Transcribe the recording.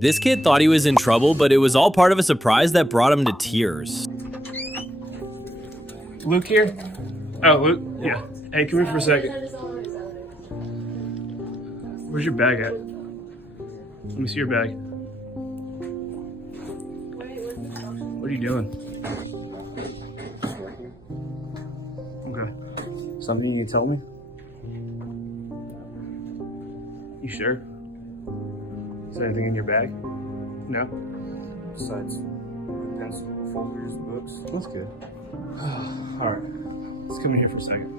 This kid thought he was in trouble, but it was all part of a surprise that brought him to tears. Luke here? Oh, Luke? Yeah. Hey, come here for a second. Where's your bag at? Let me see your bag. What are you doing? Okay. Something you can tell me? You sure? Is there anything in your bag? No? Besides pencil, folders, books. That's good. All right. Let's come in here for a second.